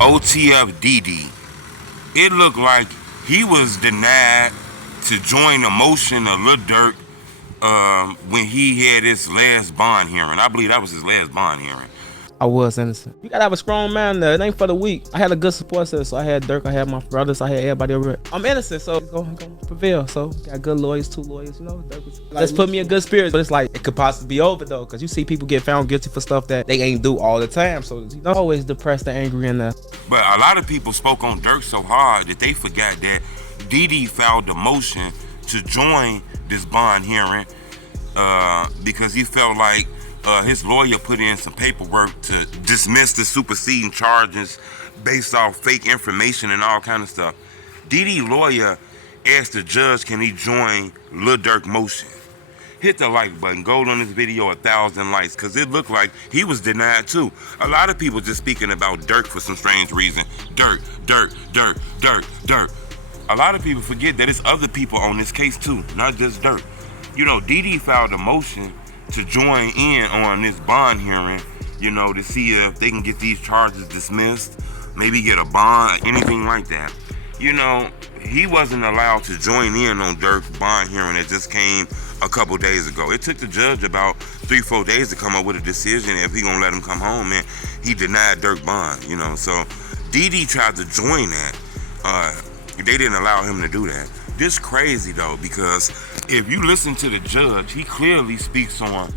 OTF Dede. It looked like he was denied to join the motion of Lil Durk when he had his last bond hearing. I believe that was his last bond hearing. I was innocent. You gotta have a strong man there. It ain't for the weak. I had a good support system. So I had Durk, I had my brothers, I had everybody over it. I'm innocent, so it's gonna prevail. So got good lawyers, 2 lawyers, you know. Durk was, just put me in good spirits. But it's like it could possibly be over though, because you see people get found guilty for stuff that they ain't do all the time. So you know, always depressed and angry in there. But a lot of people spoke on Durk so hard that they forgot that Dede filed the motion to join this bond hearing because he felt like his lawyer put in some paperwork to dismiss the superseding charges based off fake information and all kind of stuff. Dede's lawyer asked the judge, can he join Lil Durk motion? Hit the like button, go on this video 1,000 likes, because it looked like he was denied too. A lot of people just speaking about Durk for some strange reason. Durk, Durk, Durk, Durk, Durk. A lot of people forget that it's other people on this case too, not just Durk. You know, Dede filed a motion to join in on this bond hearing, you know, to see if they can get these charges dismissed, maybe get a bond, anything like that. You know, he wasn't allowed to join in on Durk's bond hearing that just came a couple days ago. It took the judge about 3-4 days to come up with a decision if he gonna let him come home, and he denied Durk bond, you know. So Dede tried to join that. They didn't allow him to do that. This crazy though, because if you listen to the judge, he clearly speaks on,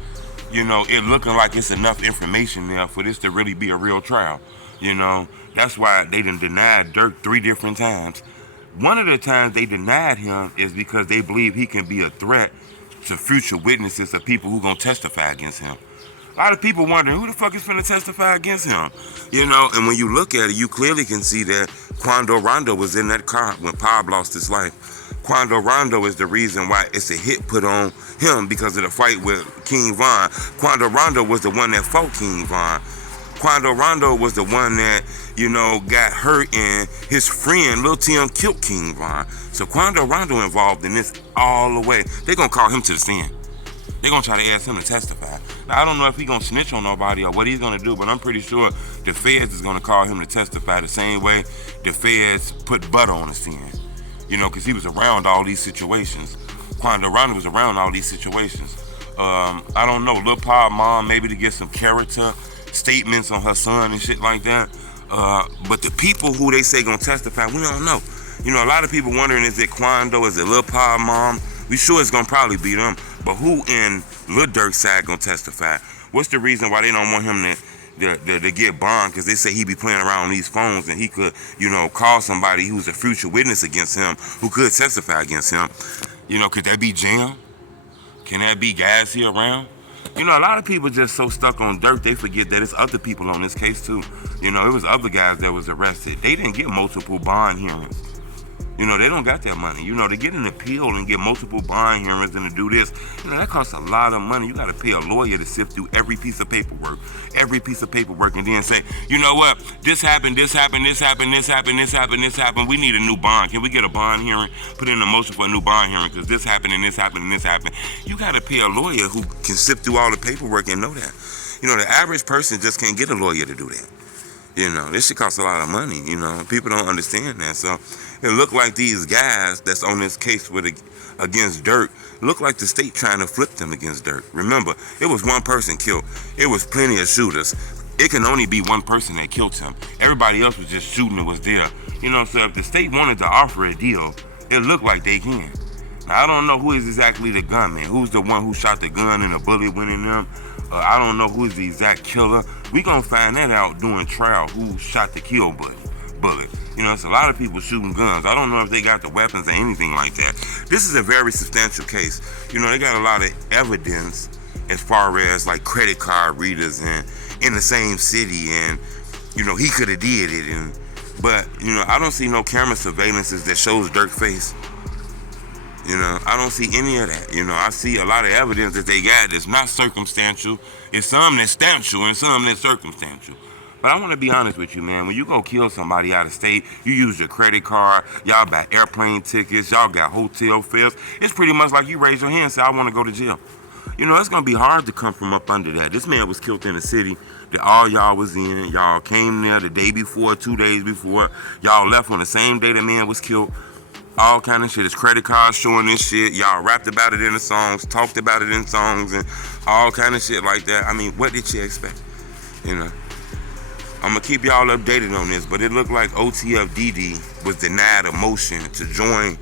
you know, it looking like it's enough information there for this to really be a real trial. You know, that's why they done denied Durk 3 different times. One of the times they denied him is because they believe he can be a threat to future witnesses of people who gonna testify against him. A lot of people wondering who the fuck is finna testify against him, you know. And when you look at it, you clearly can see that Quando Rondo was in that car when Pab lost his life. Quando Rondo is the reason why it's a hit put on him because of the fight with King Von. Quando Rondo was the one that fought King Von. Quando Rondo was the one that, you know, got hurt and his friend Lil Tim killed King Von. So Quando Rondo involved in this all the way. They gonna call him to the stand. They're gonna try to ask him to testify. Now, I don't know if he's gonna snitch on nobody or what he's gonna do, but I'm pretty sure the feds is gonna call him to testify the same way the feds put Butter on the stand. You know, because he was around all these situations. Quando Rondo was around all these situations. I don't know, Lil Pop mom, maybe to get some character statements on her son and shit like that. But the people who they say gonna testify, we don't know. You know, a lot of people wondering, is it Quando, is it Lil Pop mom? We sure it's gonna probably be them. But who in Lil Durk's side gonna testify? What's the reason why they don't want him to get bond? Because they say he be playing around on these phones and he could, you know, call somebody who's a future witness against him who could testify against him. You know, could that be Jam? Can that be guys here around? You know, a lot of people just so stuck on Durk, they forget that it's other people on this case too. You know, it was other guys that was arrested. They didn't get multiple bond hearings. You know, they don't got that money. You know, to get an appeal and get multiple bond hearings and to do this, you know, that costs a lot of money. You got to pay a lawyer to sift through every piece of paperwork, and then say, you know what, this happened, this happened, this happened, this happened, this happened, this happened. We need a new bond. Can we get a bond hearing? Put in a motion for a new bond hearing because this happened and this happened and this happened. You got to pay a lawyer who can sift through all the paperwork and know that. You know, the average person just can't get a lawyer to do that. You know, this shit costs a lot of money, you know. People don't understand that. So it looked like these guys that's on this case against Durk, look like the state trying to flip them against Durk. Remember, it was one person killed. It was plenty of shooters. It can only be one person that killed him. Everybody else was just shooting and was there. You know, so if the state wanted to offer a deal, it looked like they can. Now, I don't know who is exactly the gunman. Who's the one who shot the gun and the bullet went in them? I don't know who is the exact killer. We gonna find that out during trial, who shot the kill bullet. You know, it's a lot of people shooting guns. I don't know if they got the weapons or anything like that. This is a very substantial case. You know, they got a lot of evidence as far as like credit card readers and in the same city, and you know, he could have did it. But you know, I don't see no camera surveillances that shows Durk's face. You know, I don't see any of that. You know, I see a lot of evidence that they got that's not circumstantial. It's some that's substantial and some that's circumstantial. But I want to be honest with you, man. When you go kill somebody out of state, you use your credit card, y'all got airplane tickets, y'all got hotel fares. It's pretty much like you raise your hand and say, I want to go to jail. you know, it's gonna be hard to come from up under that. This man was killed in a city that all y'all was in. Y'all came there the day before, 2 days before. Y'all left on the same day the man was killed. All kind of shit. His credit card showing this shit. Y'all rapped about it in the songs, talked about it in songs, and all kind of shit like that. I mean, what did you expect? You know, I'm gonna keep y'all updated on this, but it looked like OTF Dede was denied a motion to join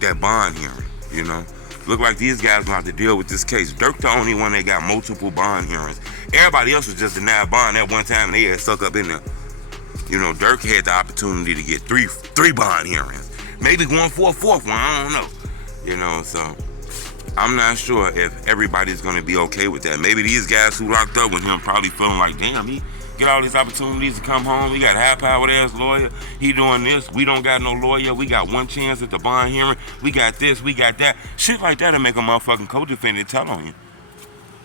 that bond hearing. You know, look like these guys gonna have to deal with this case. Durk the only one that got multiple bond hearings. Everybody else was just denied bond at one time and they had stuck up in there. You know, Durk had the opportunity to get three bond hearings. Maybe going for a fourth one, I don't know. You know, so I'm not sure if everybody's gonna be okay with that. Maybe these guys who locked up with him probably feeling like, damn, he get all these opportunities to come home. He got a high-powered ass lawyer. He doing this. We don't got no lawyer. We got one chance at the bond hearing. We got this. We got that. Shit like that'll make a motherfucking co-defendant tell on you.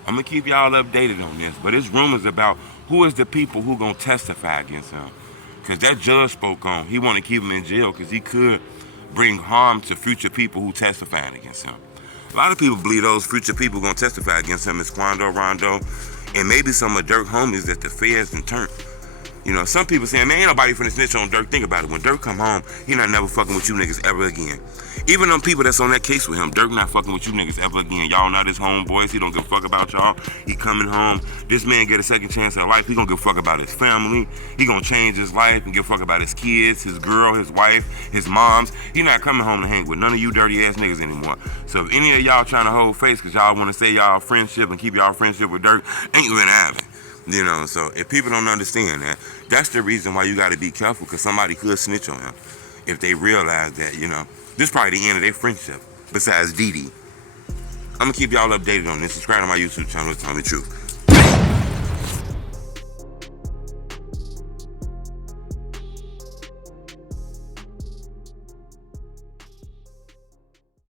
I'm gonna keep y'all updated on this, but it's rumors about who is the people who gonna testify against him. Cause that judge spoke on, he want to keep him in jail because he could bring harm to future people who testifying against him. A lot of people believe those future people gonna testify against him is Quando, Rondo, and maybe some of Durk homies that the feds done turned. You know, some people saying, man, ain't nobody finna snitch on Durk. Think about it. When Durk come home, he not never fucking with you niggas ever again. Even them people that's on that case with him, Durk not fucking with you niggas ever again. Y'all not his homeboys. He don't give a fuck about y'all. He coming home. This man get a second chance at life. He gonna give a fuck about his family. He gonna change his life and give a fuck about his kids, his girl, his wife, his moms. He not coming home to hang with none of you dirty ass niggas anymore. So if any of y'all trying to hold face because y'all want to say y'all friendship and keep y'all friendship with Durk, ain't gonna happen. You know, so if people don't understand that, that's the reason why you got to be careful, because somebody could snitch on him if they realize that, you know, this is probably the end of their friendship, besides Dede. I'm going to keep y'all updated on this. Subscribe to my YouTube channel, Tell Me the Truth.